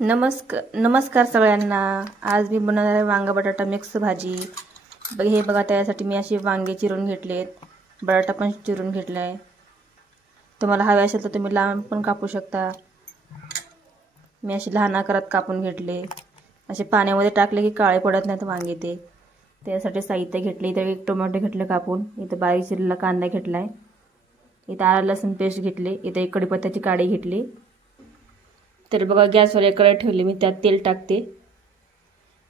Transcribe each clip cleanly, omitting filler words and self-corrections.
नमस्कार सगळ्यांना। आज मी बनवणार आहे वांगा बटाटा मिक्स भाजी। हे बघा, त्यासाठी मी अशी वांगे चिरून घेतलेत, बटाटा पण चिरून घेतलाय। तुम्हाला हवे असेल तर तुम्ही लांब पण कापू शकता। मी अशी लहान आकारात कापून घेतले। असे पाण्यामध्ये टाकले की काळे पडत नाहीत वांगे ते। त्यासाठी साहित्य घेतले, इथे एक टोमॅटो घेतले कापून, इथे बारीक चिरलेला कांदा घेतलाय, इथे आलं लसूण पेस्ट घेतले, इथे एक कढीपत्त्याची काडी घेतली। तर बघा, गॅसवर एक कढई ठेवली मी, त्यात तेल टाकते।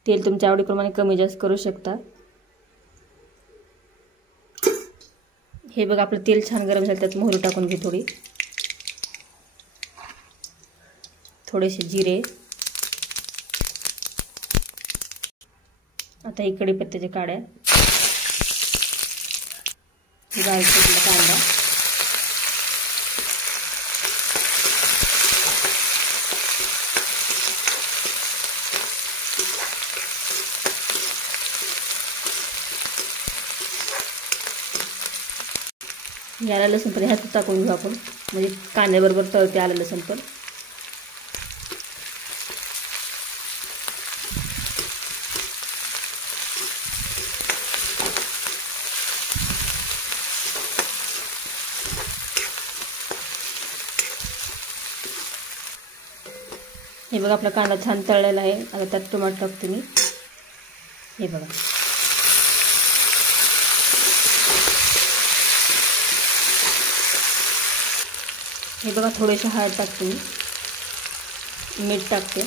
तेल तुमच्या आवडीप्रमाणे कमी जास्त करू शकता। हे बघा, आपलं तेल छान गरम झालं, त्यात मोहरी टाकून घे थोडी, थोडेसे जिरे, आता ही कढीपत्त्याच्या काड्या, बारीक चिरलेला कांदा, आलं लसूण पण ह्यात टाकून घेऊ आपण, म्हणजे कांद्याबरोबर तळते आलं लसूण पण। हे बघा, आपला कांदा छान तळलेला आहे। आता त्यात टोमॅटो टाकते मी। हे बघा, हे बघा, थोडेसे हळद टाकते मी, मीठ टाकते,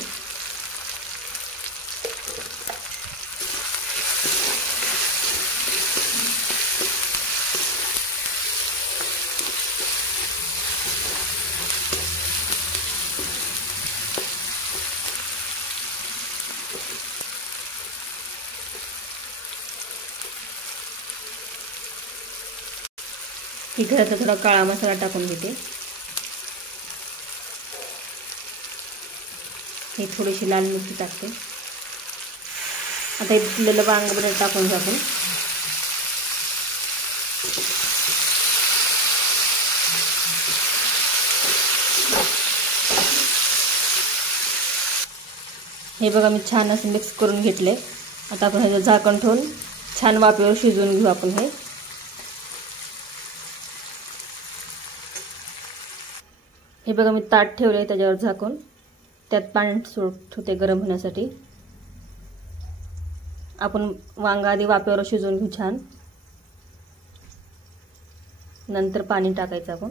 इथे आता थोडा काळा मसाला टाकून घेते। हे थोडीशी लाल मिरची टाकते। आता इथलं वांग बटाटा टाकून घेऊ आपण। हे बघा, मी छान असं मिक्स करून घेतले। आता आपण ह्याचं झाकण ठेवून छान वाफेवर शिजवून घेऊ आपण। हे बघा, मी ताट ठेवले त्याच्यावर झाकून, त्यात पाणी ठेवते गरम होण्यासाठी। आपण वांगा आधी वाफेवर शिजवून घेऊ छान, नंतर पाणी टाकायचं आपण।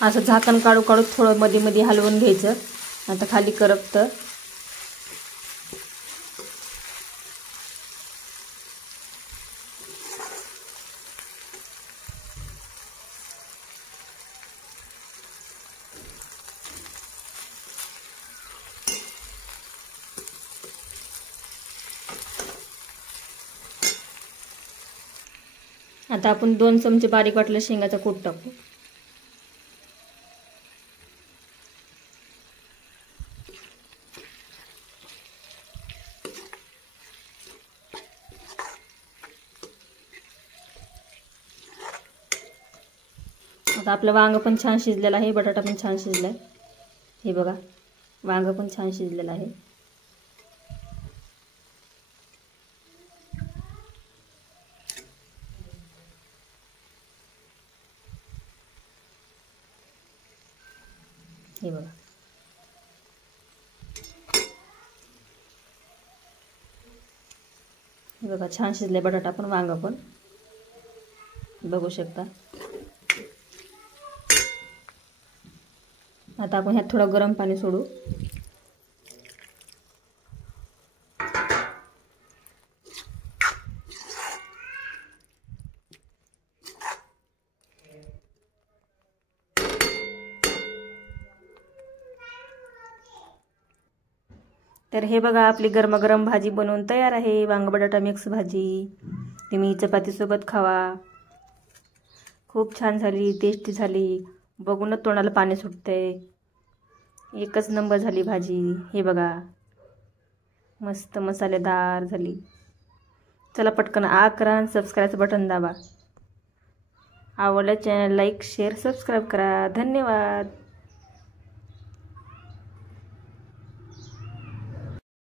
असं झाकण काढू काढू थोडं मध्ये मध्ये हलवून घ्यायचं, आता खाली करपतं। आता आपण 2 चमचे बारीक वाटलेला शेंगाचा कूट टाकू। आता आपलं वांग पण छान शिजलेलं आहे, बटाटा पण छान शिजलाय। हे बघा, वांग पण छान शिजलेलं आहे। हे बघा, हे बघा, छान शिजले बटाटा पण वांग पण, बघू शकता। आता आपण ह्यात थोडं गरम पाणी सोडू। तर हे बघा, आपली गरमागरम भाजी बनवून तयार आहे, वांग बटाटा मिक्स भाजी। तुम्ही चपातीसोबत खावा, खूप छान झाली, टेस्टी झाली, बघूनच तोंडाला पाणी सुटतंय। एकच नंबर झाली भाजी। हे बघा, मस्त मसालेदार झाली। चला पटकन करा आणि सबस्क्राईबचं बटन दाबा। आवडलं चॅनल लाईक शेअर सबस्क्राईब करा। धन्यवाद।